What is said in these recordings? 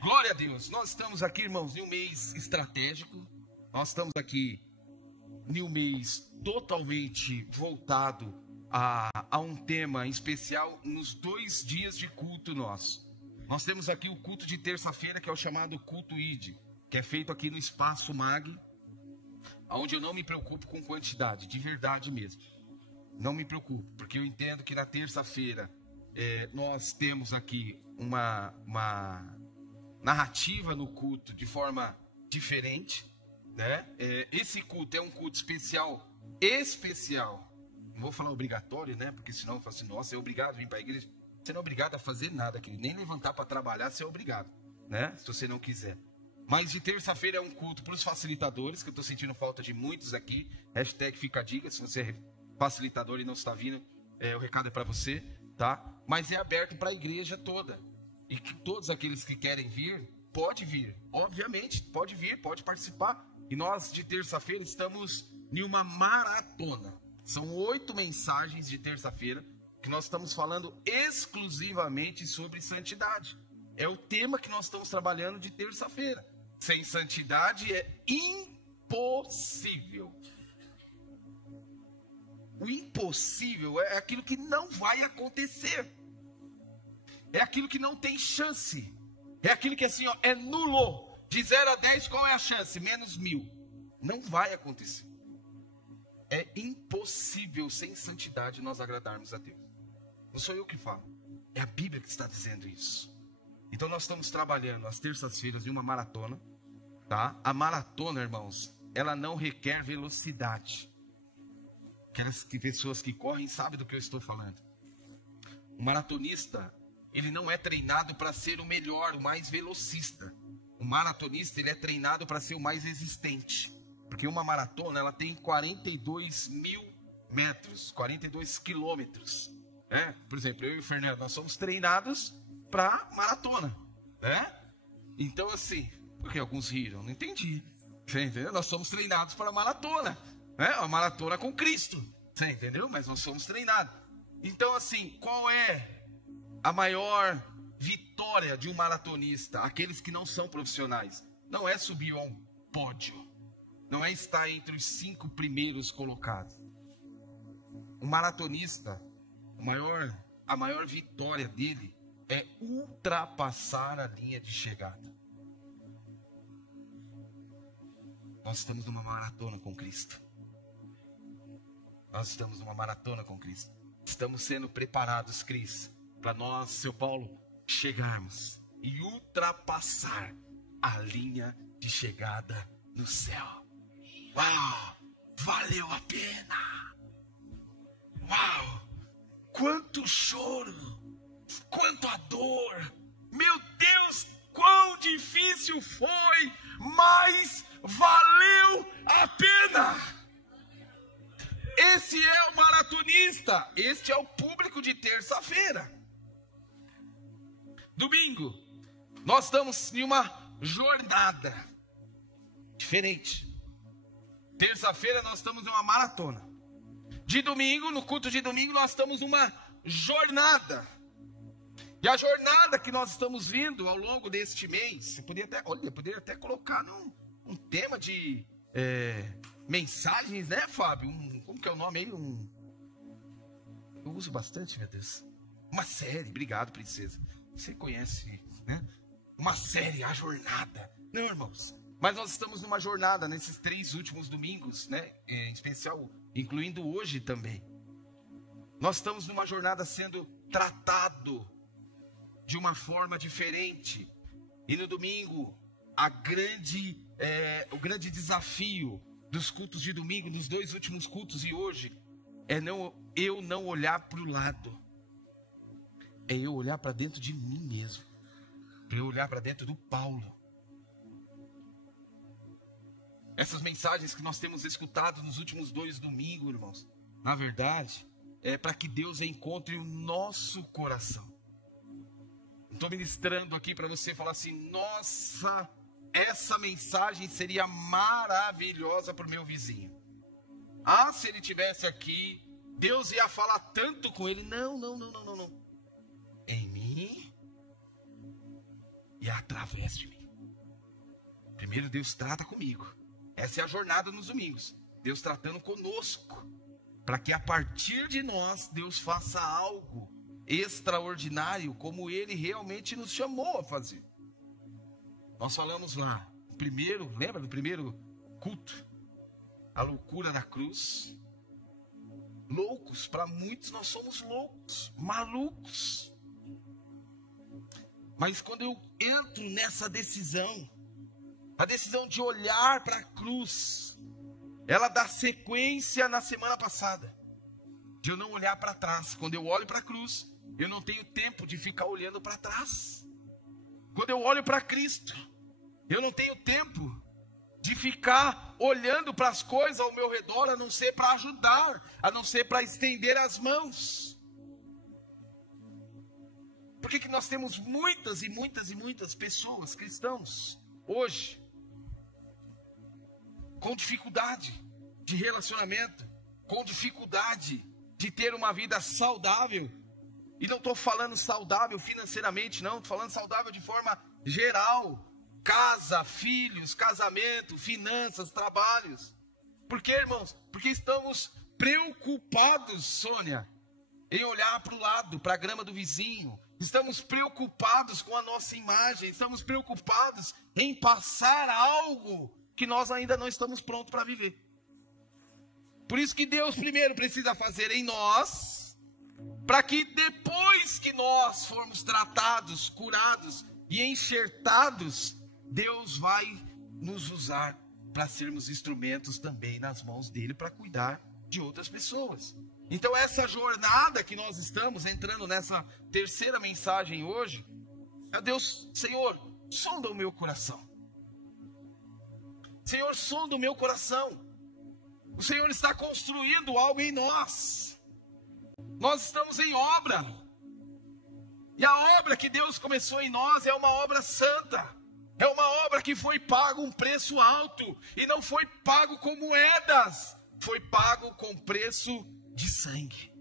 Glória a Deus. Nós estamos aqui, irmãos, em um mês estratégico. Nós estamos aqui em um mês totalmente voltado a um tema em especial nos 2 dias de culto nosso. Nós temos aqui o culto de terça-feira, que é o chamado culto ID, que é feito aqui no Espaço MAG, onde eu não me preocupo com quantidade, de verdade mesmo. Não me preocupo, porque eu entendo que na terça-feira nós temos aqui uma narrativa no culto de forma diferente, né? Esse culto é um culto especial. Não vou falar obrigatório, né? Porque senão eu falo assim, nossa, é obrigado a vir para a igreja. Você não é obrigado a fazer nada, querido. Nem levantar para trabalhar, você é obrigado, né? Se você não quiser. Mas de terça-feira é um culto para os facilitadores, que eu estou sentindo falta de muitos aqui. Hashtag fica a dica, se você é facilitador e não está vindo, o recado é para você, tá? Mas é aberto para a igreja toda. E que todos aqueles que querem vir, pode vir. Obviamente, pode vir, pode participar. E nós, de terça-feira, estamos em uma maratona. São 8 mensagens de terça-feira que nós estamos falando exclusivamente sobre santidade. É o tema que nós estamos trabalhando de terça-feira. Sem santidade é impossível. O impossível é aquilo que não vai acontecer. É aquilo que não tem chance. É aquilo que assim, é nulo. De 0 a 10, qual é a chance? Menos 1000. Não vai acontecer. É impossível sem santidade nós agradarmos a Deus. Não sou eu que falo. É a Bíblia que está dizendo isso. Então nós estamos trabalhando às terças-feiras em uma maratona, tá? A maratona, irmãos, ela não requer velocidade. Aquelas pessoas que correm sabem do que eu estou falando. O maratonista, ele não é treinado para ser o melhor, o mais velocista. O maratonista, ele é treinado para ser o mais resistente. Porque uma maratona, ela tem 42 mil metros, 42 quilômetros. Né? Por exemplo, eu e o Fernando, nós somos treinados para maratona. Né? Então, assim, porque alguns riram, não entendi. Você entendeu? Nós somos treinados para maratona. Né? Uma maratona com Cristo. Você entendeu? Mas nós somos treinados. Então, assim, qual é a maior vitória de um maratonista? Aqueles que não são profissionais. Não é subir a um pódio. Não é estar entre os 5 primeiros colocados. O maratonista, a maior vitória dele é ultrapassar a linha de chegada. Nós estamos numa maratona com Cristo. Nós estamos numa maratona com Cristo. Estamos sendo preparados, Cris, para nós, seu Paulo, chegarmos e ultrapassar a linha de chegada no céu. Uau! Valeu a pena! Uau! Quanto choro! Quanta dor! Meu Deus, quão difícil foi! Mas valeu a pena! Esse é o maratonista. Este é o público de terça-feira. Domingo, nós estamos em uma jornada diferente. Terça-feira nós estamos em uma maratona. De domingo, no culto de domingo, nós estamos numa jornada. E a jornada que nós estamos vindo ao longo deste mês, você poderia até colocar um tema de mensagens, né, Fábio? Como que é o nome aí? Eu uso bastante, meu Deus. Uma série, obrigado, princesa. Você conhece, né? Uma série, a jornada. Não, irmãos. Mas nós estamos numa jornada nesses 3 últimos domingos, né? Em especial, incluindo hoje também. Nós estamos numa jornada sendo tratado de uma forma diferente. E no domingo, o grande desafio dos cultos de domingo, dos 2 últimos cultos e hoje, é eu não olhar para o lado. É eu olhar para dentro de mim mesmo. Para eu olhar para dentro do Paulo. Essas mensagens que nós temos escutado nos últimos 2 domingos, irmãos, na verdade, é para que Deus encontre o nosso coração. Estou ministrando aqui para você falar assim, nossa, essa mensagem seria maravilhosa para o meu vizinho. Ah, se ele tivesse aqui, Deus ia falar tanto com ele. Não. Em mim, e através de mim. Primeiro Deus trata comigo. Essa é a jornada nos domingos. Deus tratando conosco, para que a partir de nós Deus faça algo extraordinário, como Ele realmente nos chamou a fazer. Nós falamos lá, lembra do primeiro culto? A loucura da cruz. Loucos, para muitos nós somos loucos, malucos. Mas quando eu entro nessa decisão, a decisão de olhar para a cruz, ela dá sequência na semana passada, de eu não olhar para trás. Quando eu olho para a cruz, eu não tenho tempo de ficar olhando para trás. Quando eu olho para Cristo, eu não tenho tempo de ficar olhando para as coisas ao meu redor, a não ser para ajudar, a não ser para estender as mãos. Por que nós temos muitas e muitas e muitas pessoas, cristãos, hoje, com dificuldade de relacionamento, com dificuldade de ter uma vida saudável? E não estou falando saudável financeiramente, não, estou falando saudável de forma geral. Casa, filhos, casamento, finanças, trabalhos. Por quê, irmãos? Porque estamos preocupados, Sônia, em olhar para o lado, para a grama do vizinho. Estamos preocupados com a nossa imagem. Estamos preocupados em passar algo que nós ainda não estamos prontos para viver. Por isso que Deus primeiro precisa fazer em nós, para que depois que nós formos tratados, curados e enxertados, Deus vai nos usar para sermos instrumentos também nas mãos dele para cuidar de outras pessoas. Então essa jornada que nós estamos entrando nessa terceira mensagem hoje, é Deus, Senhor, sonda o meu coração. Senhor, sonda o meu coração. O Senhor está construindo algo em nós. Nós estamos em obra. E a obra que Deus começou em nós é uma obra santa. É uma obra que foi pago um preço alto. E não foi pago com moedas. Foi pago com preço de sangue.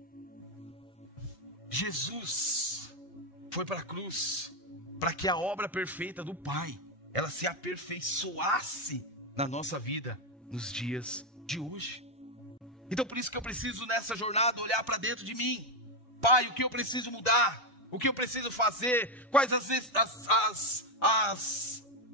Jesus foi para a cruz para que a obra perfeita do Pai, ela se aperfeiçoasse na nossa vida nos dias de hoje. Então por isso que eu preciso nessa jornada olhar para dentro de mim. Pai, o que eu preciso mudar? O que eu preciso fazer? Quais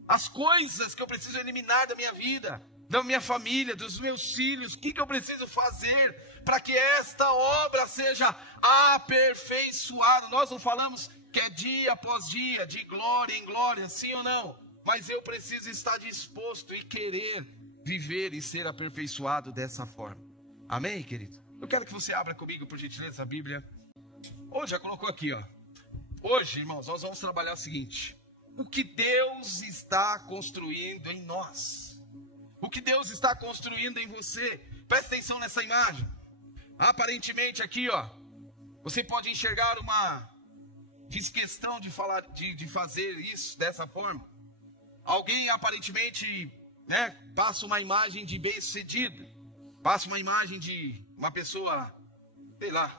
as coisas que eu preciso eliminar da minha vida, da minha família, dos meus filhos? O que eu preciso fazer para que esta obra seja aperfeiçoada? Nós não falamos que é dia após dia, de glória em glória, sim ou não? Mas eu preciso estar disposto e querer viver e ser aperfeiçoado dessa forma. Amém, querido? Eu quero que você abra comigo, por gentileza, a Bíblia. Hoje já colocou aqui, ó. Hoje, irmãos, nós vamos trabalhar o seguinte: o que Deus está construindo em nós. O que Deus está construindo em você. Presta atenção nessa imagem. Aparentemente aqui, ó, você pode enxergar uma... Fiz questão de falar, de fazer isso dessa forma. Alguém aparentemente, né, passa uma imagem de bem-sucedido. Passa uma imagem de uma pessoa, sei lá,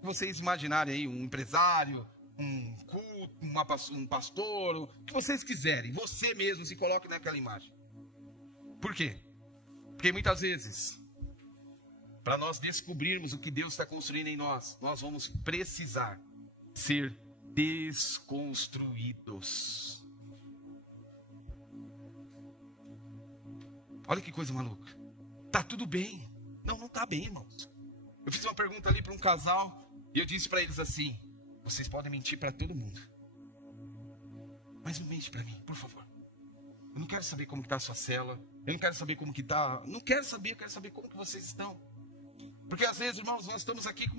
que vocês imaginarem aí, um empresário, um culto, um pastor, o que vocês quiserem. Você mesmo se coloque naquela imagem. Por quê? Porque muitas vezes, para nós descobrirmos o que Deus está construindo em nós, nós vamos precisar ser desconstruídos. Olha que coisa maluca. Tá tudo bem. Não tá bem, irmãos. Eu fiz uma pergunta ali para um casal e eu disse para eles assim: vocês podem mentir para todo mundo, mas não mente para mim, por favor. Eu não quero saber como que tá a sua célula. Eu não quero saber como que tá. Não quero saber, eu quero saber como que vocês estão. Porque às vezes, irmãos, nós estamos aqui com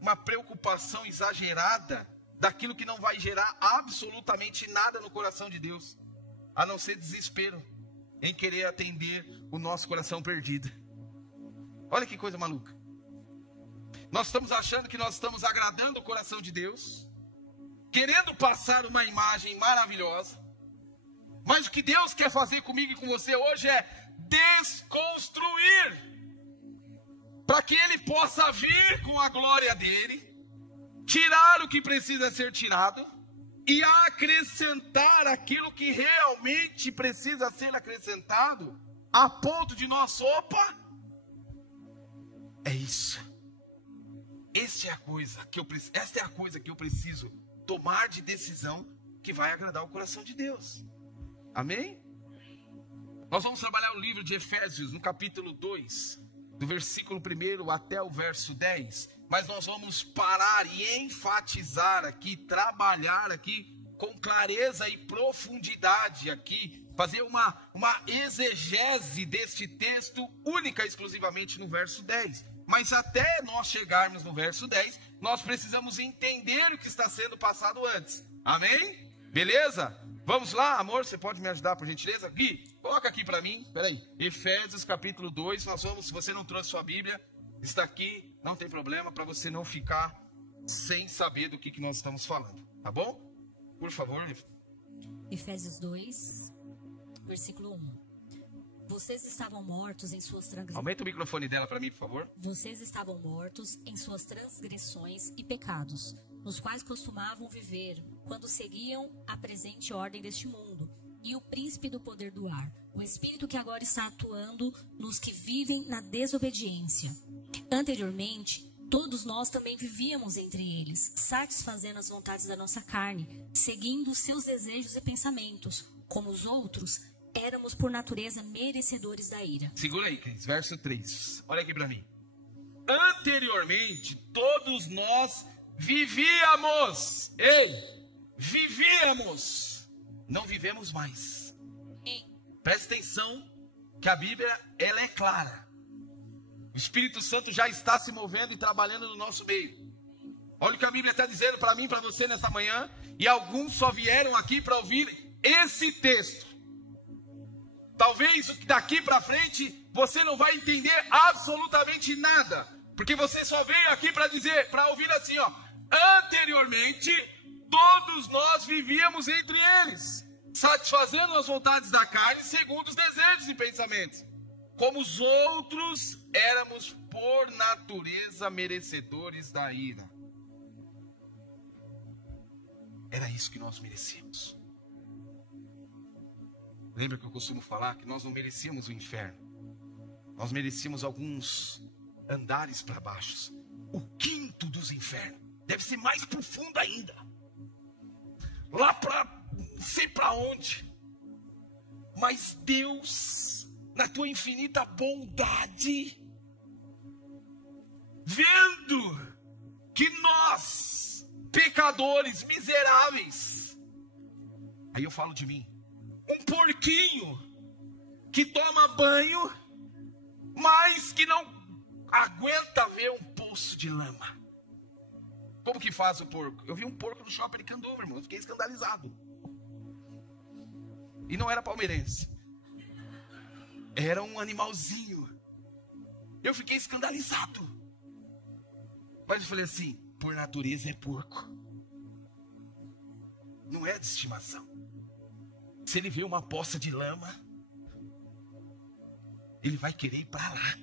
uma preocupação exagerada daquilo que não vai gerar absolutamente nada no coração de Deus, a não ser desespero em querer atender o nosso coração perdido. Olha que coisa maluca. Nós estamos achando que nós estamos agradando o coração de Deus, querendo passar uma imagem maravilhosa, mas o que Deus quer fazer comigo e com você hoje é desconstruir, para que Ele possa vir com a glória dele, tirar o que precisa ser tirado, e acrescentar aquilo que realmente precisa ser acrescentado, a ponto de nós, opa, é isso. Essa é a coisa que eu preciso tomar de decisão que vai agradar o coração de Deus. Amém? Nós vamos trabalhar o livro de Efésios no capítulo 2, do versículo 1 até o verso 10. Mas nós vamos parar e enfatizar aqui, trabalhar aqui com clareza e profundidade aqui, fazer uma exegese deste texto única e exclusivamente no verso 10. Mas até nós chegarmos no verso 10, nós precisamos entender o que está sendo passado antes. Amém? Beleza? Vamos lá, amor, você pode me ajudar por gentileza? Gui, coloca aqui para mim, peraí. Efésios capítulo 2, nós vamos, se você não trouxe sua Bíblia, está aqui, não tem problema, para você não ficar sem saber do que nós estamos falando, tá bom? Por favor. Efésios 2, versículo 1. Vocês estavam mortos em suas transgressões. Aumenta o microfone dela para mim, por favor. Vocês estavam mortos em suas transgressões e pecados, nos quais costumavam viver, quando seguiam a presente ordem deste mundo, e o príncipe do poder do ar, o espírito que agora está atuando nos que vivem na desobediência. Anteriormente, todos nós também vivíamos entre eles, satisfazendo as vontades da nossa carne, seguindo os seus desejos e pensamentos. Como os outros, éramos por natureza merecedores da ira. Segura aí, Cris, verso 3. Olha aqui para mim. Anteriormente, todos nós vivíamos. Vivíamos. Não vivemos mais. Presta atenção que a Bíblia, ela é clara. O Espírito Santo já está se movendo e trabalhando no nosso meio. Olha o que a Bíblia está dizendo para mim e para você nessa manhã. E alguns só vieram aqui para ouvir esse texto. Talvez daqui para frente você não vai entender absolutamente nada. Porque você só veio aqui para dizer, para ouvir assim, ó. Anteriormente, todos nós vivíamos entre eles, satisfazendo as vontades da carne segundo os desejos e pensamentos. Como os outros, éramos por natureza merecedores da ira. Era isso que nós merecíamos. Lembra que eu costumo falar que nós não merecíamos o inferno. Nós merecíamos alguns andares para baixo. O quinto dos infernos. Deve ser mais profundo ainda. Lá para não sei para onde. Mas Deus, na tua infinita bondade, vendo que nós, pecadores miseráveis, aí eu falo de mim, um porquinho que toma banho, mas que não aguenta ver um poço de lama. Como que faz o porco? Eu vi um porco no shopping de Andover, irmão. Eu fiquei escandalizado. E não era palmeirense. Era um animalzinho. Eu fiquei escandalizado. Mas eu falei assim, por natureza é porco. Não é de estimação. Se ele vê uma poça de lama, ele vai querer ir para lá.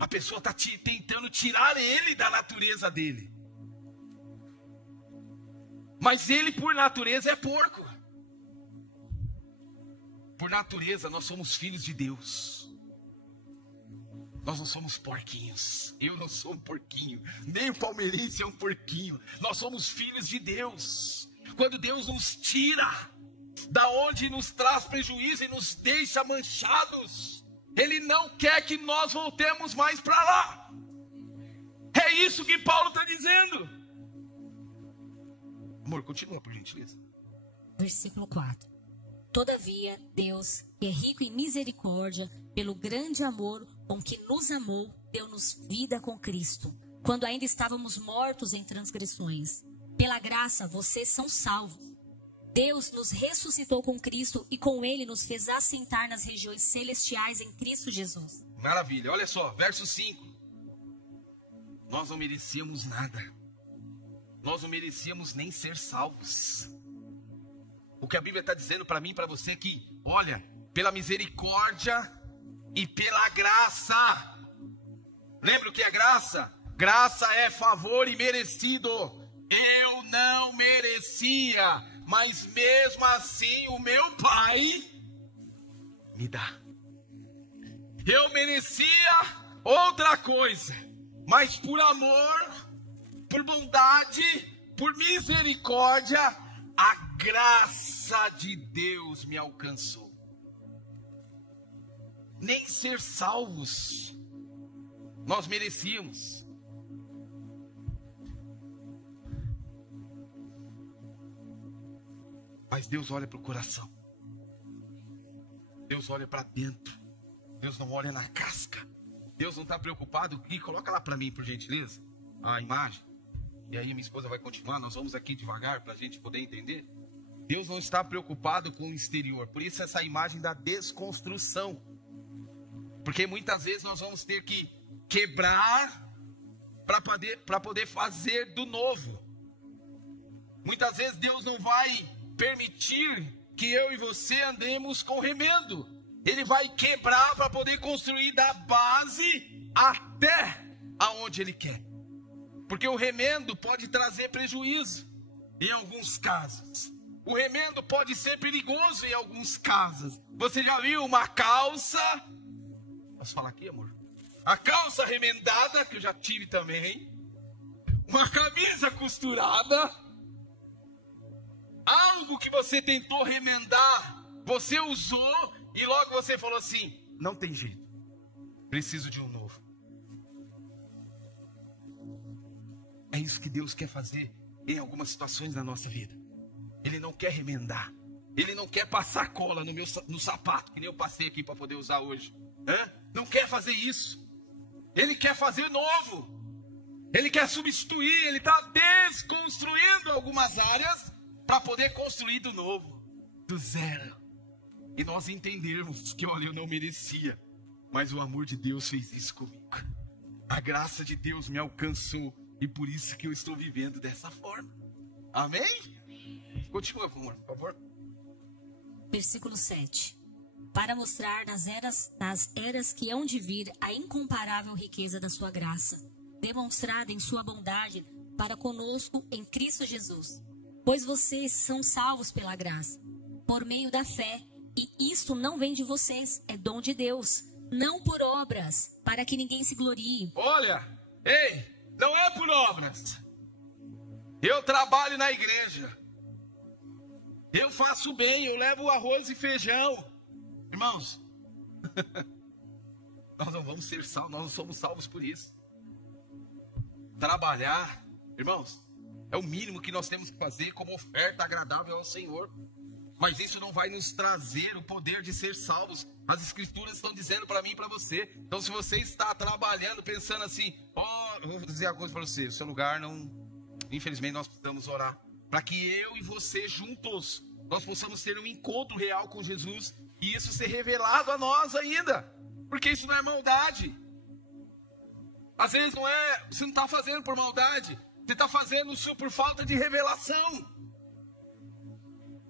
A pessoa está tentando tirar ele da natureza dele. Mas ele, por natureza, é porco. Por natureza, nós somos filhos de Deus. Nós não somos porquinhos. Eu não sou um porquinho. Nem o palmeirense é um porquinho. Nós somos filhos de Deus. Quando Deus nos tira da onde nos traz prejuízo e nos deixa manchados, Ele não quer que nós voltemos mais para lá. É isso que Paulo está dizendo. Amor, continua por gentileza. Versículo 4. Todavia, Deus, que é rico em misericórdia, pelo grande amor com que nos amou, deu-nos vida com Cristo, quando ainda estávamos mortos em transgressões. Pela graça, vocês são salvos. Deus nos ressuscitou com Cristo e com Ele nos fez assentar nas regiões celestiais em Cristo Jesus. Maravilha, olha só, verso 5. Nós não merecíamos nada. Nós não merecíamos nem ser salvos. O que a Bíblia está dizendo para mim e para você é que, olha, pela misericórdia e pela graça. Lembra o que é graça? Graça é favor imerecido. Eu não merecia, mas mesmo assim o meu Pai me dá. Eu merecia outra coisa, mas por amor, por bondade, por misericórdia, a graça de Deus me alcançou. Nem ser salvos nós merecíamos. Mas Deus olha para o coração. Deus olha para dentro. Deus não olha na casca. Deus não está preocupado. E coloca lá para mim, por gentileza, a imagem. E aí minha esposa vai continuar. Nós vamos aqui devagar para a gente poder entender. Deus não está preocupado com o exterior. Por isso essa imagem da desconstrução. Porque muitas vezes nós vamos ter que quebrar para poder fazer do novo. Muitas vezes Deus não vai permitir que eu e você andemos com remendo. Ele vai quebrar para poder construir da base até aonde Ele quer. Porque o remendo pode trazer prejuízo em alguns casos. O remendo pode ser perigoso em alguns casos. Você já viu uma calça? Posso falar aqui, amor? A calça remendada, que eu já tive também. Uma camisa costurada. Algo que você tentou remendar, você usou e logo você falou assim: não tem jeito, preciso de um novo. É isso que Deus quer fazer em algumas situações da nossa vida. Ele não quer remendar. Ele não quer passar cola no sapato, que nem eu passei aqui para poder usar hoje. Não quer fazer isso. Ele quer fazer novo. Ele quer substituir. Ele está desconstruindo algumas áreas para poder construir do novo, do zero. E nós entendermos que, olha, eu não merecia, mas o amor de Deus fez isso comigo. A graça de Deus me alcançou e por isso que eu estou vivendo dessa forma. Amém? Continua, amor, por favor. Versículo 7. Para mostrar nas eras que hão de vir a incomparável riqueza da sua graça, demonstrada em sua bondade para conosco em Cristo Jesus. Pois vocês são salvos pela graça, por meio da fé, e isto não vem de vocês, é dom de Deus, não por obras, para que ninguém se glorie. Olha, ei, não é por obras. Eu trabalho na igreja, eu faço bem, eu levo arroz e feijão. Irmãos, nós não vamos ser salvos, nós não somos salvos por isso. Trabalhar, irmãos, é o mínimo que nós temos que fazer como oferta agradável ao Senhor. Mas isso não vai nos trazer o poder de ser salvos. As escrituras estão dizendo para mim e para você. Então se você está trabalhando pensando assim, eu vou dizer uma coisa para você, o seu lugar não... Infelizmente nós precisamos orar. Para que eu e você juntos, nós possamos ter um encontro real com Jesus. E isso ser revelado a nós ainda. Porque isso não é maldade. Às vezes não é, você não está fazendo por maldade. Você está fazendo isso por falta de revelação,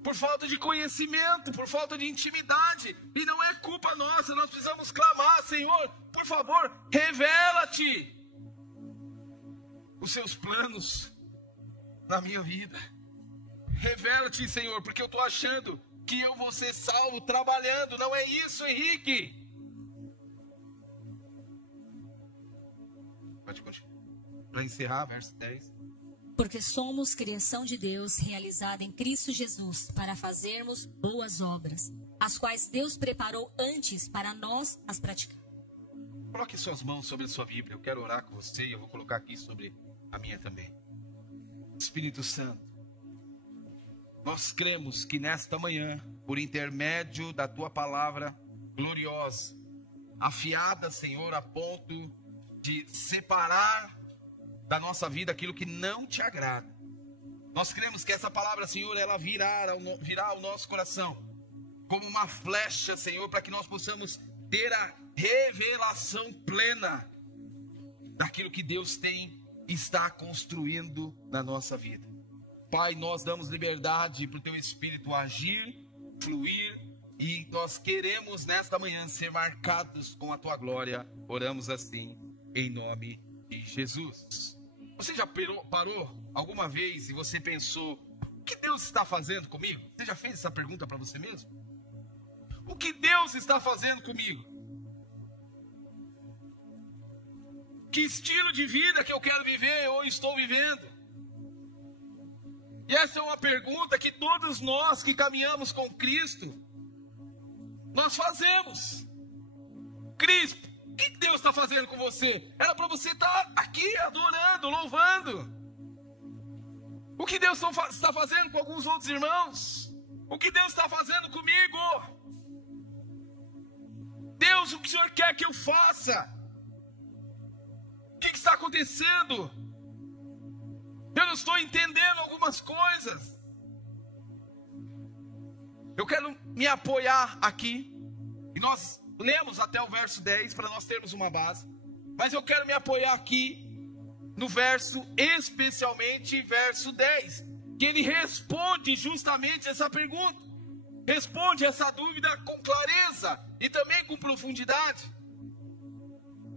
por falta de conhecimento, por falta de intimidade. E não é culpa nossa, nós precisamos clamar: Senhor, por favor, revela-te os seus planos na minha vida. Revela-te, Senhor, porque eu estou achando que eu vou ser salvo trabalhando. Não é isso, Henrique. Pode continuar. Para encerrar, verso 10. Porque somos criação de Deus, realizada em Cristo Jesus, para fazermos boas obras, as quais Deus preparou antes para nós as praticar. Coloque suas mãos sobre a sua Bíblia. Eu quero orar com você e eu vou colocar aqui sobre a minha também. Espírito Santo, nós cremos que nesta manhã, por intermédio da Tua palavra gloriosa, afiada, Senhor, a ponto de separar da nossa vida aquilo que não Te agrada. Nós cremos que essa palavra, Senhor, ela virá ao nosso coração como uma flecha, Senhor, para que nós possamos ter a revelação plena daquilo que Deus tem e está construindo na nossa vida. Pai, nós damos liberdade para o Teu Espírito agir, fluir, e nós queremos nesta manhã ser marcados com a Tua glória. Oramos assim, em nome de Jesus. Você já parou alguma vez e você pensou, o que Deus está fazendo comigo? Você já fez essa pergunta para você mesmo? O que Deus está fazendo comigo? Que estilo de vida que eu quero viver ou estou vivendo? E essa é uma pergunta que todos nós que caminhamos com Cristo, nós fazemos. Cristo, o que Deus está fazendo com você? Era para você estar aqui adorando, louvando. O que Deus está fazendo com alguns outros irmãos? O que Deus está fazendo comigo? Deus, o que o Senhor quer que eu faça? O que está acontecendo? Eu não estou entendendo algumas coisas. Eu quero me apoiar aqui. E nós lemos até o verso 10 para nós termos uma base. Mas eu quero me apoiar aqui no verso, especialmente verso 10. Que ele responde justamente essa pergunta. Responde essa dúvida com clareza e também com profundidade.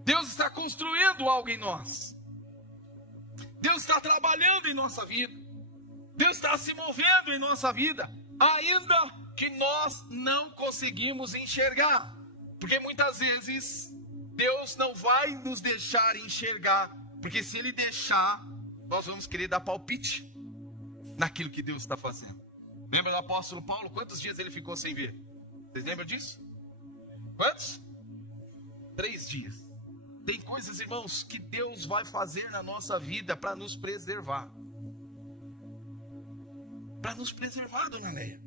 Deus está construindo algo em nós. Deus está trabalhando em nossa vida. Deus está se movendo em nossa vida, ainda que nós não conseguimos enxergar. Porque muitas vezes Deus não vai nos deixar enxergar, porque se Ele deixar, nós vamos querer dar palpite naquilo que Deus está fazendo. Lembra do apóstolo Paulo? Quantos dias ele ficou sem ver? Vocês lembram disso? Quantos? 3 dias. Tem coisas, irmãos, que Deus vai fazer na nossa vida para nos preservar. Para nos preservar, dona Leia.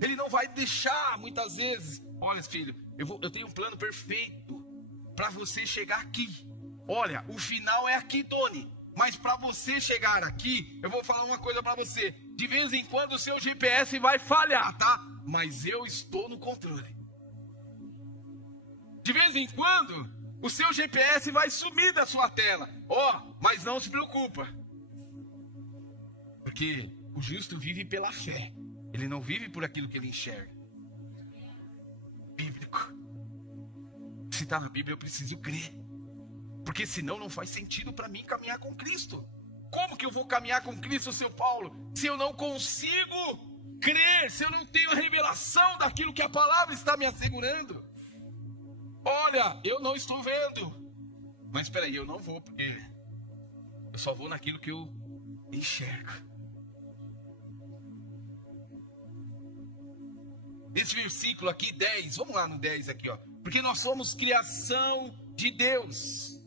Ele não vai deixar, muitas vezes. Olha, filho, eu tenho um plano perfeito para você chegar aqui. Olha, o final é aqui, Doni. Mas para você chegar aqui, eu vou falar uma coisa para você. De vez em quando o seu GPS vai falhar, tá? Mas eu estou no controle. De vez em quando, o seu GPS vai sumir da sua tela. Mas não se preocupa. Porque o justo vive pela fé. Ele não vive por aquilo que ele enxerga. Bíblico. Se está na Bíblia, eu preciso crer. Porque senão não faz sentido para mim caminhar com Cristo. Como que eu vou caminhar com Cristo, seu Paulo, se eu não consigo crer, se eu não tenho a revelação daquilo que a palavra está me assegurando? Olha, eu não estou vendo. Mas espera aí, eu não vou, porque eu só vou naquilo que eu enxergo. Esse versículo aqui, 10, vamos lá no 10 aqui, ó. Porque nós somos criação de Deus,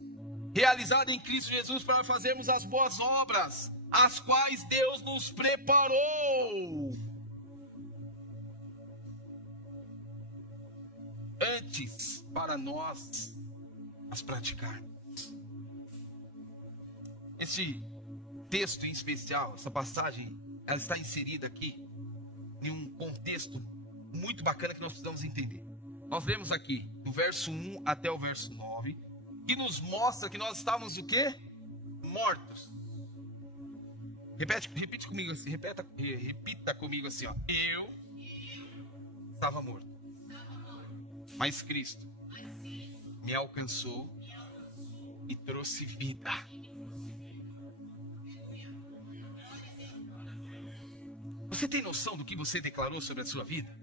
realizada em Cristo Jesus para fazermos as boas obras, as quais Deus nos preparou antes para nós as praticarmos. Esse texto em especial, essa passagem, ela está inserida aqui em um contexto muito bacana que nós precisamos entender. Nós vemos aqui do verso 1 até o verso 9, que nos mostra que nós estávamos o quê? Mortos. Repite comigo assim, repita comigo assim, ó. Eu estava morto, mas Cristo me alcançou e trouxe vida. Você tem noção do que você declarou sobre a sua vida?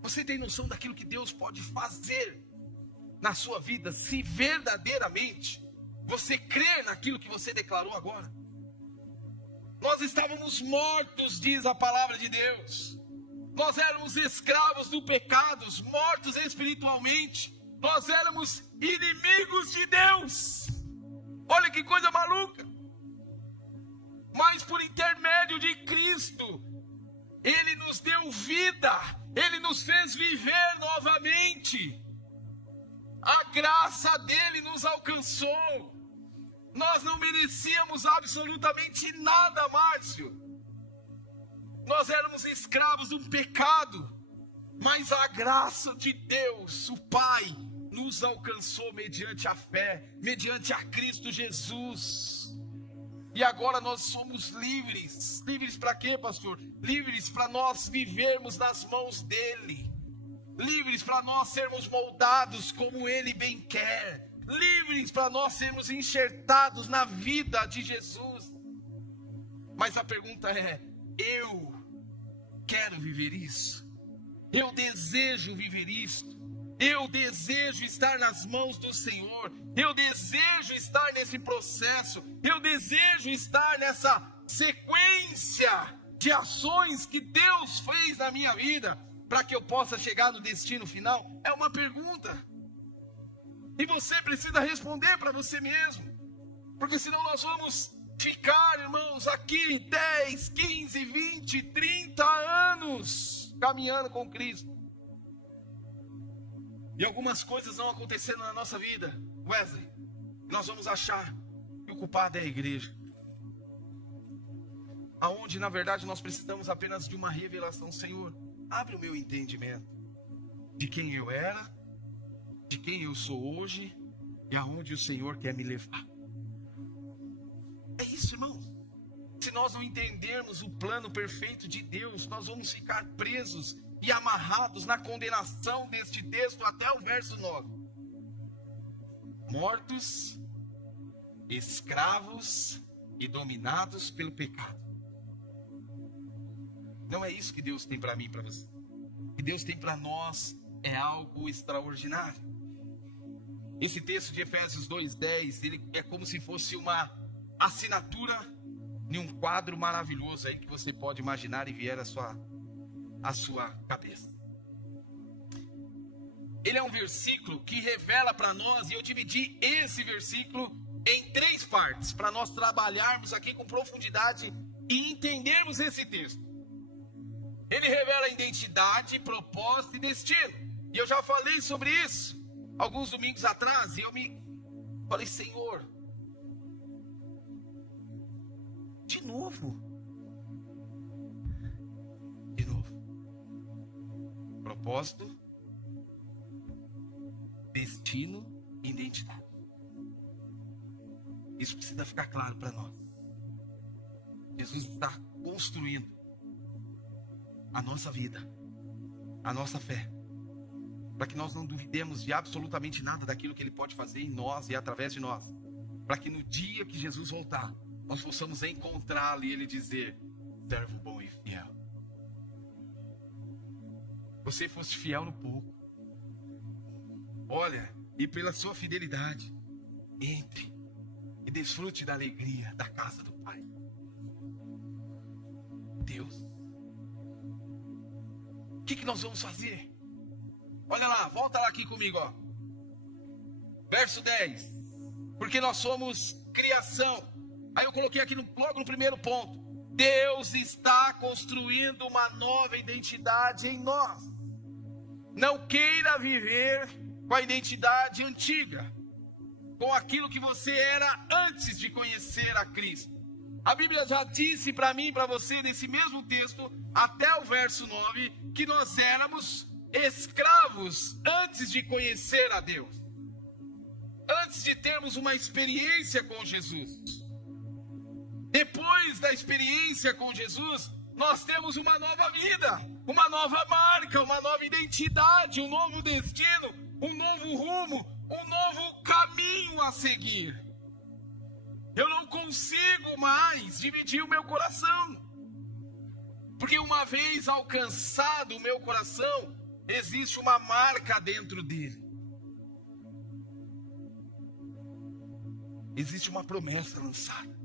Você tem noção daquilo que Deus pode fazer na sua vida, se verdadeiramente você crer naquilo que você declarou agora? Nós estávamos mortos, diz a palavra de Deus. Nós éramos escravos do pecado, mortos espiritualmente. Nós éramos inimigos de Deus. Olha que coisa maluca. Mas por intermédio de Cristo, Ele nos deu vida. Ele nos fez viver novamente. A graça dele nos alcançou. Nós não merecíamos absolutamente nada, Márcio. Nós éramos escravos do pecado. Mas a graça de Deus, o Pai, nos alcançou mediante a fé, mediante a Cristo Jesus. E agora nós somos livres. Livres para quê, pastor? Livres para nós vivermos nas mãos dele. Livres para nós sermos moldados como ele bem quer. livres para nós sermos enxertados na vida de Jesus. Mas a pergunta é: eu quero viver isso? Eu desejo viver isso? Eu desejo estar nas mãos do Senhor? Eu desejo estar nesse processo? Eu desejo estar nessa sequência de ações que Deus fez na minha vida para que eu possa chegar no destino final? É uma pergunta. E você precisa responder para você mesmo. Porque senão nós vamos ficar, irmãos, aqui 10, 15, 20, 30 anos caminhando com Cristo. E algumas coisas não acontecendo na nossa vida, Wesley, nós vamos achar que o culpado é a igreja. Aonde, na verdade, nós precisamos apenas de uma revelação. Senhor, abre o meu entendimento de quem eu era, de quem eu sou hoje e aonde o Senhor quer me levar. É isso, irmãos. Se nós não entendermos o plano perfeito de Deus, nós vamos ficar presos e amarrados na condenação deste texto até o verso 9. Mortos, escravos e dominados pelo pecado. Não é isso que Deus tem para mim e para você. O que Deus tem para nós é algo extraordinário. Esse texto de Efésios 2:10, ele é como se fosse uma assinatura de um quadro maravilhoso aí que você pode imaginar e vier à sua cabeça. Ele é um versículo que revela para nós, e eu dividi esse versículo em 3 partes, para nós trabalharmos aqui com profundidade e entendermos esse texto. Ele revela identidade, propósito e destino. E eu já falei sobre isso alguns domingos atrás, e eu me falei: Senhor, de novo. Propósito, destino e identidade. Isso precisa ficar claro para nós. Jesus está construindo a nossa vida, a nossa fé, para que nós não duvidemos de absolutamente nada daquilo que Ele pode fazer em nós e através de nós, para que no dia que Jesus voltar, nós possamos encontrá-lo e Ele dizer: servo bom e fiel. Você fosse fiel no pouco, olha, e pela sua fidelidade, entre e desfrute da alegria da casa do Pai. Deus, o que nós vamos fazer? Olha lá, volta lá aqui comigo, ó. Verso 10. Porque nós somos criação. Aí eu coloquei aqui logo no primeiro ponto: Deus está construindo uma nova identidade em nós. Não queira viver com a identidade antiga, com aquilo que você era antes de conhecer a Cristo. A Bíblia já disse para mim e para você, nesse mesmo texto, até o verso 9, que nós éramos escravos antes de conhecer a Deus, antes de termos uma experiência com Jesus. Depois da experiência com Jesus, nós temos uma nova vida, uma nova marca, uma nova identidade, um novo destino, um novo rumo, um novo caminho a seguir. Eu não consigo mais dividir o meu coração, porque uma vez alcançado o meu coração, existe uma marca dentro dele. Existe uma promessa lançada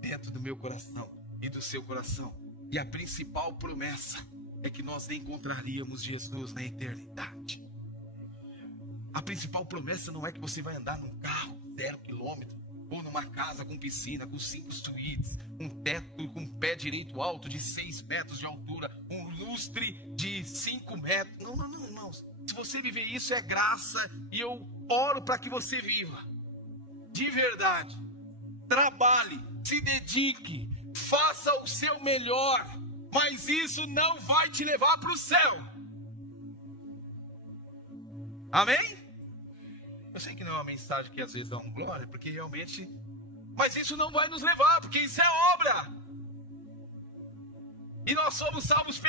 dentro do meu coração e do seu coração. E a principal promessa é que nós encontraríamos Jesus na eternidade. A principal promessa não é que você vai andar num carro 0 quilômetro, ou numa casa com piscina, com 5 suítes, um teto com pé direito alto de 6 metros de altura, um lustre de 5 metros. Não, irmãos. Se você viver isso, é graça, e eu oro para que você viva de verdade. Trabalhe, se dedique, faça o seu melhor, mas isso não vai te levar para o céu. Amém? Eu sei que não é uma mensagem que às vezes dá um glória, porque realmente, mas isso não vai nos levar, porque isso é obra. E nós somos salvos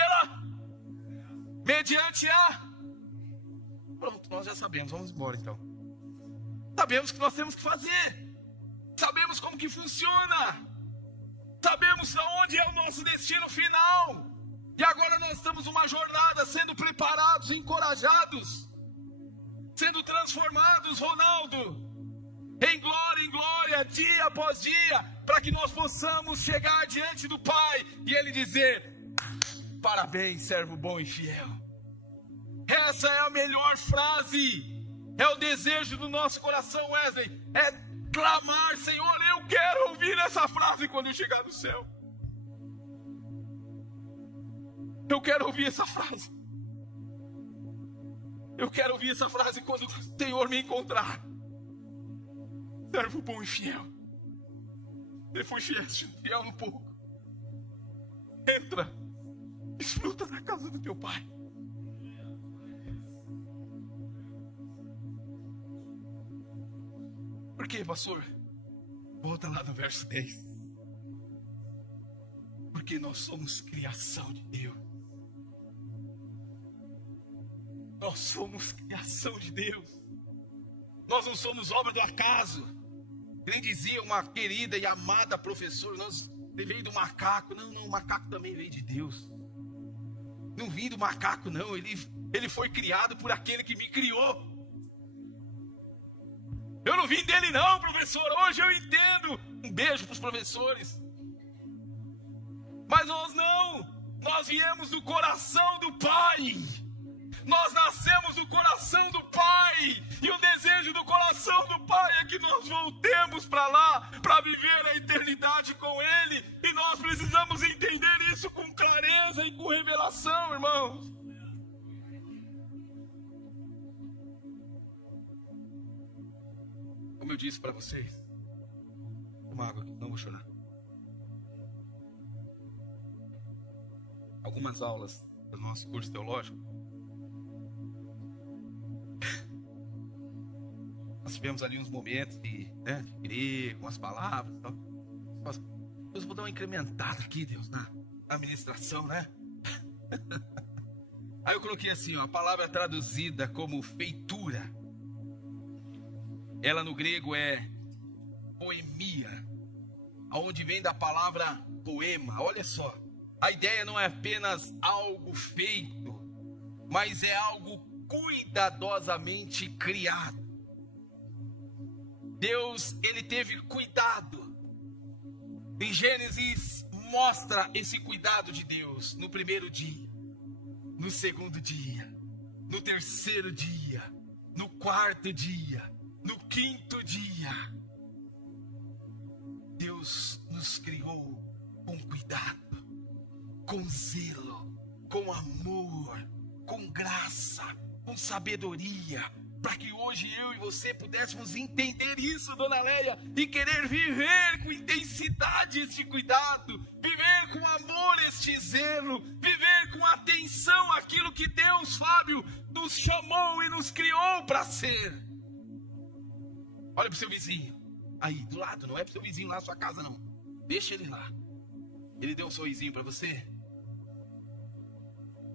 mediante a... Pronto, nós já sabemos, vamos embora então. Sabemos o que nós temos que fazer. Sabemos como que funciona. Sabemos aonde é o nosso destino final. E agora nós estamos numa jornada sendo preparados, encorajados, sendo transformados, Ronaldo, em glória, dia após dia, para que nós possamos chegar diante do Pai e Ele dizer: parabéns, servo bom e fiel. Essa é a melhor frase, é o desejo do nosso coração, Wesley, é clamar: Senhor, eu quero ouvir essa frase quando eu chegar no céu. Eu quero ouvir essa frase. Eu quero ouvir essa frase quando o Senhor me encontrar. Servo bom e fiel. Você foi fiel no pouco. Entra, desfruta da casa do teu Pai. Por quê, pastor? Volta lá no verso 10. Porque nós somos criação de Deus. Nós somos criação de Deus. Nós não somos obra do acaso. Nem dizia uma querida e amada professora: nós veio do macaco. Não, o macaco também veio de Deus. Não vim do macaco, não. Ele foi criado por aquele que me criou. Eu não vim dele não, professor. Hoje eu entendo. Um beijo para os professores. Mas nós viemos do coração do Pai. Nós nascemos do coração do Pai. E o desejo do coração do Pai é que nós voltemos para lá, para viver a eternidade com Ele. E nós precisamos entender isso com clareza e com revelação, irmãos. Como eu disse para vocês, uma água aqui, não vou chorar. Algumas aulas do nosso curso teológico, nós tivemos ali uns momentos de crer com as palavras. Deus, vou dar uma incrementada aqui, Deus, na administração, né? Aí eu coloquei assim, a palavra traduzida como feitura, ela no grego é poemia, aonde vem da palavra poema. Olha só, a ideia não é apenas algo feito, mas é algo cuidadosamente criado. Deus, Ele teve cuidado. Em Gênesis mostra esse cuidado de Deus no primeiro dia, no segundo dia, no terceiro dia, no quarto dia, no quinto dia. Deus nos criou com cuidado, com zelo, com amor, com graça, com sabedoria, para que hoje eu e você pudéssemos entender isso, dona Leia, e querer viver com intensidade este cuidado, viver com amor este zelo, viver com atenção aquilo que Deus, Fábio, nos chamou e nos criou para ser. Olha para o seu vizinho, aí do lado, não é para o seu vizinho lá na sua casa não, deixa ele lá. Ele deu um sorrisinho para você?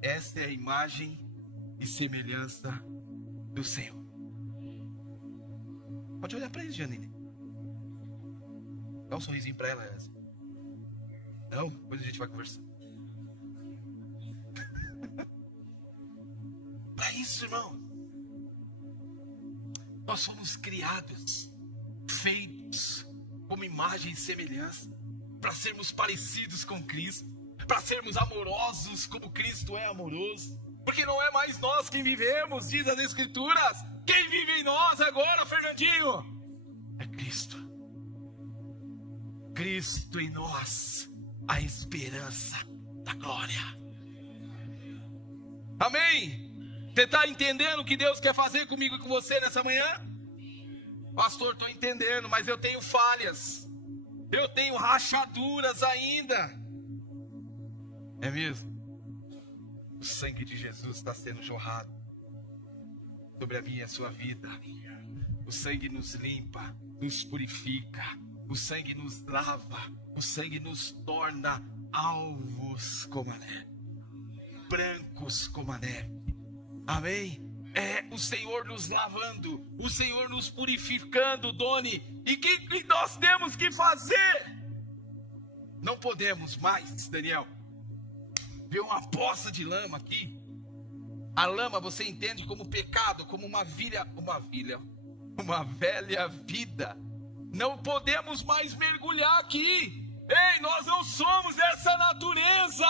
Esta é a imagem e semelhança do Senhor. Pode olhar para ele, Janine. Dá um sorrisinho para ela. Não? Depois a gente vai conversar. Para isso, irmão, nós fomos criados, feitos como imagem e semelhança, para sermos parecidos com Cristo, para sermos amorosos como Cristo é amoroso. Porque não é mais nós quem vivemos, diz as Escrituras. Quem vive em nós agora, Fernandinho? É Cristo. Cristo em nós, a esperança da glória. Amém? Você está entendendo o que Deus quer fazer comigo e com você nessa manhã? Pastor, estou entendendo, mas eu tenho falhas. Eu tenho rachaduras ainda. É mesmo? O sangue de Jesus está sendo jorrado sobre a minha e a sua vida. O sangue nos limpa, nos purifica. O sangue nos lava. O sangue nos torna alvos como a neve, brancos como a neve. Amém? é o Senhor nos lavando, o Senhor nos purificando, Doni. E o que nós temos que fazer? Não podemos mais, Daniel, ver uma poça de lama aqui. A lama você entende como pecado, como uma velha vida. Não podemos mais mergulhar aqui. Ei, nós não somos essa natureza.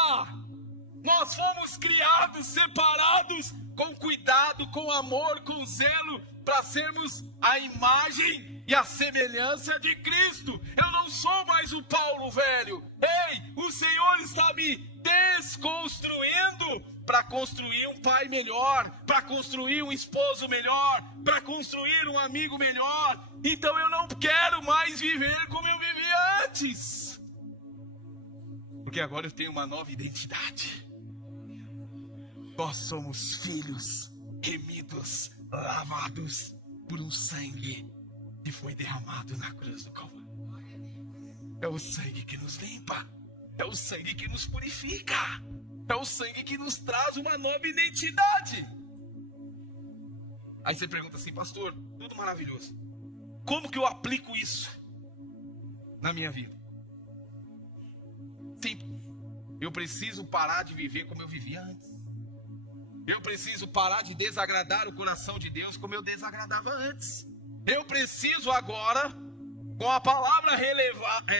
Nós fomos criados, separados, com cuidado, com amor, com zelo, para sermos a imagem e a semelhança de Cristo. Eu não sou mais o Paulo velho. Ei, o Senhor está me desconstruindo para construir um pai melhor, para construir um esposo melhor, para construir um amigo melhor. Então eu não quero mais viver como eu vivia antes, porque agora eu tenho uma nova identidade. Nós somos filhos remidos, lavados por um sangue que foi derramado na cruz do Calvário. É o sangue que nos limpa, é o sangue que nos purifica, é o sangue que nos traz uma nova identidade. Aí você pergunta assim: pastor, tudo maravilhoso, como que eu aplico isso na minha vida? Simples. Eu preciso parar de viver como eu vivia antes. Eu preciso parar de desagradar o coração de Deus como eu desagradava antes. Eu preciso agora, com a palavra revelada,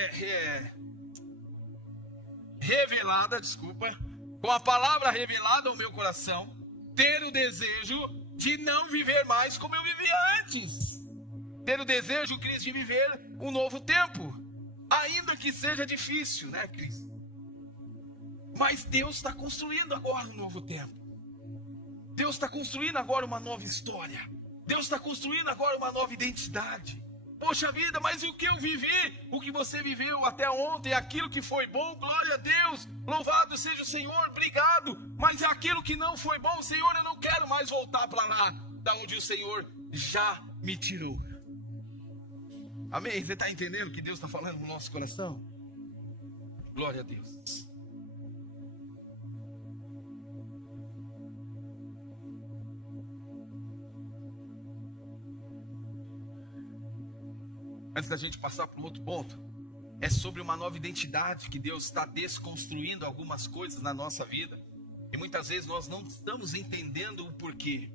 com a palavra revelada ao meu coração, ter o desejo de não viver mais como eu vivia antes. Ter o desejo, Cris, de viver um novo tempo. Ainda que seja difícil, né, Cris? Mas Deus está construindo agora um novo tempo. Deus está construindo agora uma nova história. Deus está construindo agora uma nova identidade. Poxa vida, mas o que eu vivi, o que você viveu até ontem, aquilo que foi bom, glória a Deus, louvado seja o Senhor, obrigado. Mas aquilo que não foi bom, Senhor, eu não quero mais voltar para lá, da onde o Senhor já me tirou. Amém? Você está entendendo o que Deus está falando no nosso coração? Glória a Deus. Antes da gente passar para um outro ponto, é sobre uma nova identidade que Deus está desconstruindo algumas coisas na nossa vida. E muitas vezes nós não estamos entendendo o porquê.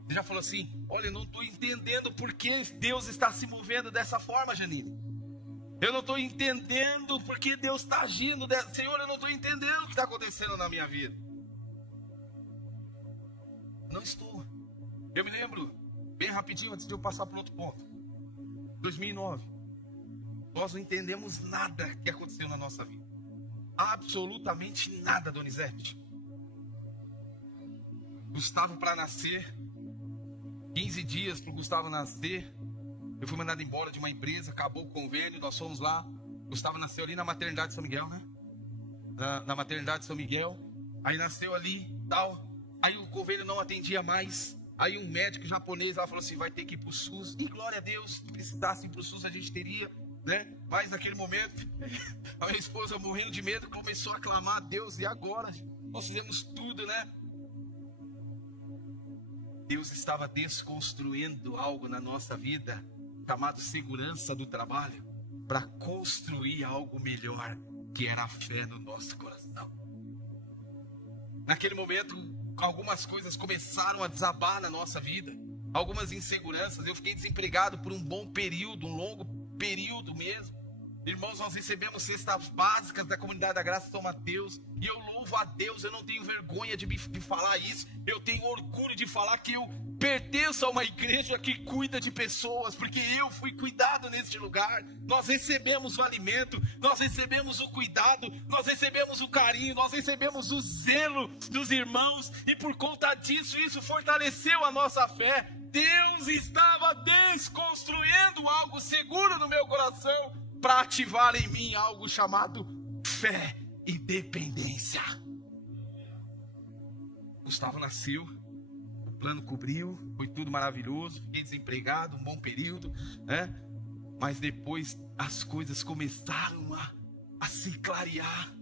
Você já falou assim: olha, eu não estou entendendo por que Deus está se movendo dessa forma, Janine. Eu não estou entendendo por que Deus está agindo. Senhor, eu não estou entendendo o que está acontecendo na minha vida. Não estou. Eu me lembro, bem rapidinho, antes de eu passar para outro ponto. 2009, nós não entendemos nada que aconteceu na nossa vida. Absolutamente nada, Donizete. Gustavo para nascer, 15 dias para o Gustavo nascer, eu fui mandado embora de uma empresa, acabou o convênio, nós fomos lá. Gustavo nasceu ali na maternidade de São Miguel, né? Na maternidade de São Miguel. Aí nasceu ali, tal. Aí o convênio não atendia mais. Aí um médico japonês lá falou assim: vai ter que ir para o SUS. E glória a Deus, se precisasse ir para o SUS a gente teria, né? Mas naquele momento, a minha esposa, morrendo de medo, começou a clamar a Deus. E agora? Nós fizemos tudo, né? Deus estava desconstruindo algo na nossa vida, chamado segurança do trabalho, para construir algo melhor, que era a fé no nosso coração. Naquele momento, algumas coisas começaram a desabar na nossa vida, algumas inseguranças. Eu fiquei desempregado por um bom período, um longo período mesmo. Irmãos, nós recebemos cestas básicas da Comunidade da Graça São Mateus, e eu louvo a Deus, eu não tenho vergonha de falar isso, eu tenho orgulho de falar que eu pertenço a uma igreja que cuida de pessoas, porque eu fui cuidado neste lugar. Nós recebemos o alimento, nós recebemos o cuidado, nós recebemos o carinho, nós recebemos o zelo dos irmãos, e por conta disso, isso fortaleceu a nossa fé. Deus estava desconstruindo algo seguro no meu coração, para ativar em mim algo chamado fé e dependência. Gustavo nasceu, o plano cobriu, foi tudo maravilhoso, fiquei desempregado, um bom período, né? Mas depois as coisas começaram a se clarear.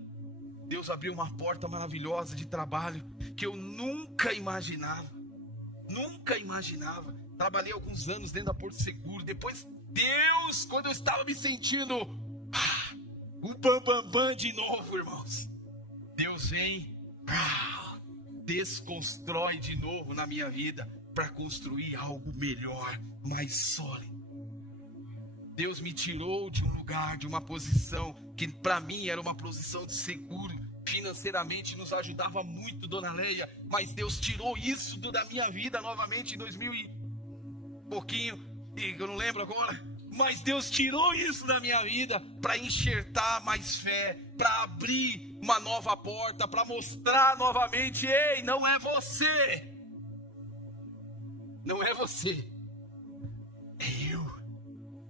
Deus abriu uma porta maravilhosa de trabalho que eu nunca imaginava. Nunca imaginava. Trabalhei alguns anos dentro da Porto Seguro. Depois, Deus, quando eu estava me sentindo um bam de novo, irmãos, Deus vem, desconstrói de novo na minha vida para construir algo melhor, mais sólido. Deus me tirou de um lugar, de uma posição que para mim era uma posição de seguro. Financeiramente nos ajudava muito, dona Leia, mas Deus tirou isso da minha vida novamente em 2000 e pouquinho, e eu não lembro agora, mas Deus tirou isso da minha vida para enxertar mais fé, para abrir uma nova porta, para mostrar novamente: ei, não é você, não é você, é eu,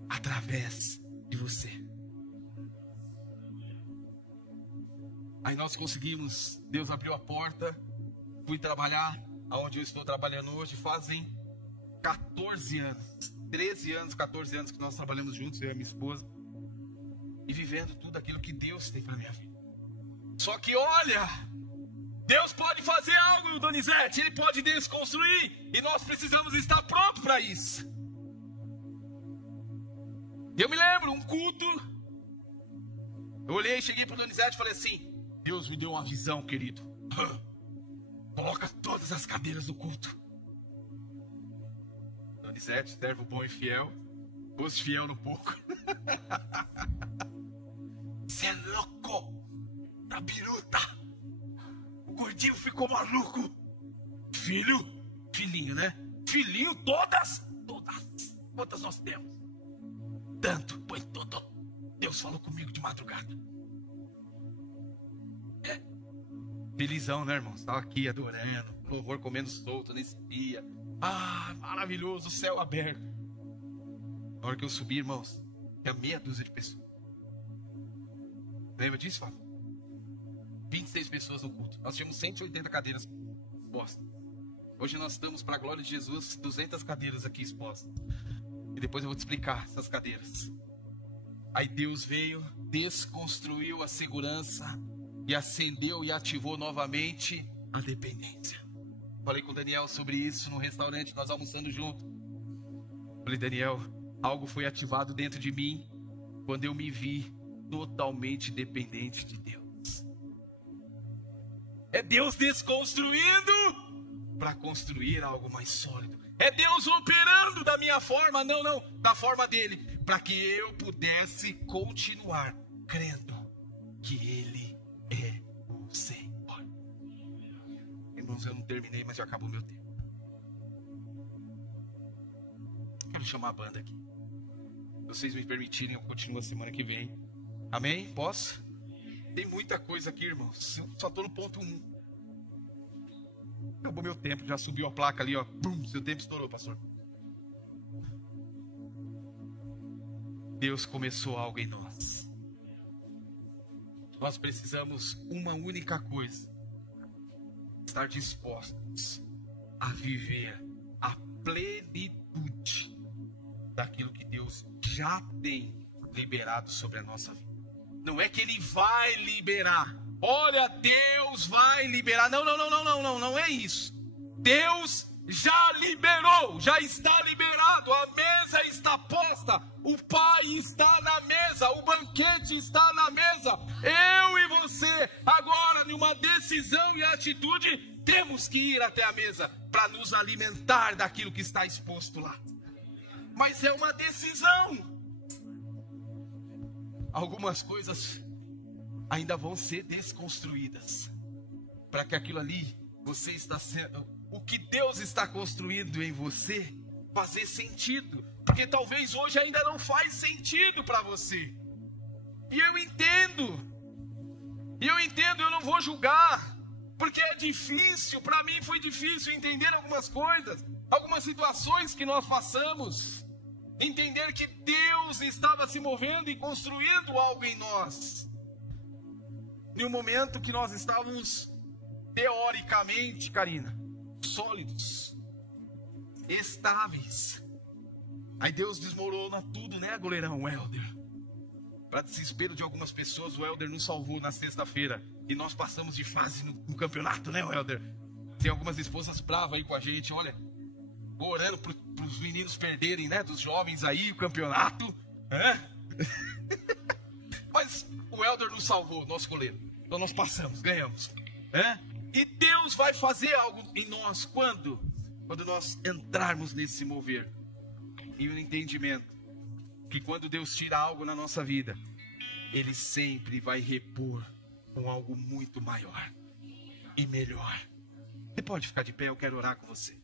através de você. Aí nós conseguimos, Deus abriu a porta, fui trabalhar aonde eu estou trabalhando hoje. Fazem 14 anos, 13 anos, 14 anos que nós trabalhamos juntos, eu e a minha esposa, e vivendo tudo aquilo que Deus tem para minha vida. Só que olha, Deus pode fazer algo, Donizete, Ele pode desconstruir, e nós precisamos estar prontos para isso. Eu me lembro, um culto, eu olhei, cheguei para o Donizete e falei assim: Deus me deu uma visão, querido. Coloca todas as cadeiras do culto. Donizete, servo bom e fiel, fosse fiel no pouco. Você é louco da biruta. O gordinho ficou maluco. Filhinho, né? Filhinho, todas. Quantas nós temos? Tanto, põe tudo. Deus falou comigo de madrugada. Felizão, né, irmão? Estava aqui adorando, louvor comendo solto nesse dia. Maravilhoso, o céu aberto. Na hora que eu subi, irmãos, tinha meia dúzia de pessoas. Lembra disso, Fábio? 26 pessoas no culto. Nós tínhamos 180 cadeiras expostas. Hoje nós estamos, para a glória de Jesus, 200 cadeiras aqui expostas. E depois eu vou te explicar essas cadeiras. Aí Deus veio, desconstruiu a segurança e acendeu e ativou novamente a dependência. Falei com o Daniel sobre isso no restaurante, nós almoçando junto. Falei: Daniel, algo foi ativado dentro de mim quando eu me vi totalmente dependente de Deus. É Deus desconstruindo para construir algo mais sólido. É Deus operando da minha forma, não, da forma dele, para que eu pudesse continuar crendo que Ele é o Senhor. Irmãos, eu não terminei, mas já acabou meu tempo. Quero chamar a banda aqui. Se vocês me permitirem, eu continuo a semana que vem. Amém? Posso? Tem muita coisa aqui, irmãos. Eu só estou no ponto 1. Acabou meu tempo, já subiu a placa ali, ó. Pum, seu tempo estourou, pastor. Deus começou algo em nós. Nós precisamos uma única coisa: estar dispostos a viver a plenitude daquilo que Deus já tem liberado sobre a nossa vida. Não é que Ele vai liberar. Olha, Deus vai liberar. Não é isso. Deus já liberou, já está liberado. A mesa está posta, o Pai está na mesa, o banquete está na mesa. Eu e você, agora, numa decisão e atitude, temos que ir até a mesa para nos alimentar daquilo que está exposto lá. Mas é uma decisão. Algumas coisas ainda vão ser desconstruídas, para que aquilo ali, você está sendo, o que Deus está construindo em você, fazer sentido, porque talvez hoje ainda não faz sentido para você, e eu entendo, eu não vou julgar, porque é difícil, para mim foi difícil entender algumas coisas, algumas situações que nós passamos, entender que Deus estava se movendo e construindo algo em nós. Em um momento que nós estávamos, teoricamente, Karina, sólidos, estáveis. Aí Deus desmorona tudo, né, goleirão Helder? Para desespero de algumas pessoas, o Helder nos salvou na sexta-feira. E nós passamos de fase no campeonato, né, Helder? Tem algumas esposas bravas aí com a gente, olha. orando para os meninos perderem, né? Dos jovens aí, o campeonato. Né? Mas o Helder nos salvou, nosso goleiro. Então nós passamos, ganhamos. Né? E Deus vai fazer algo em nós quando? Quando nós entrarmos nesse mover. E o entendimento que quando Deus tira algo na nossa vida, Ele sempre vai repor com algo muito maior e melhor. Você pode ficar de pé, eu quero orar com você.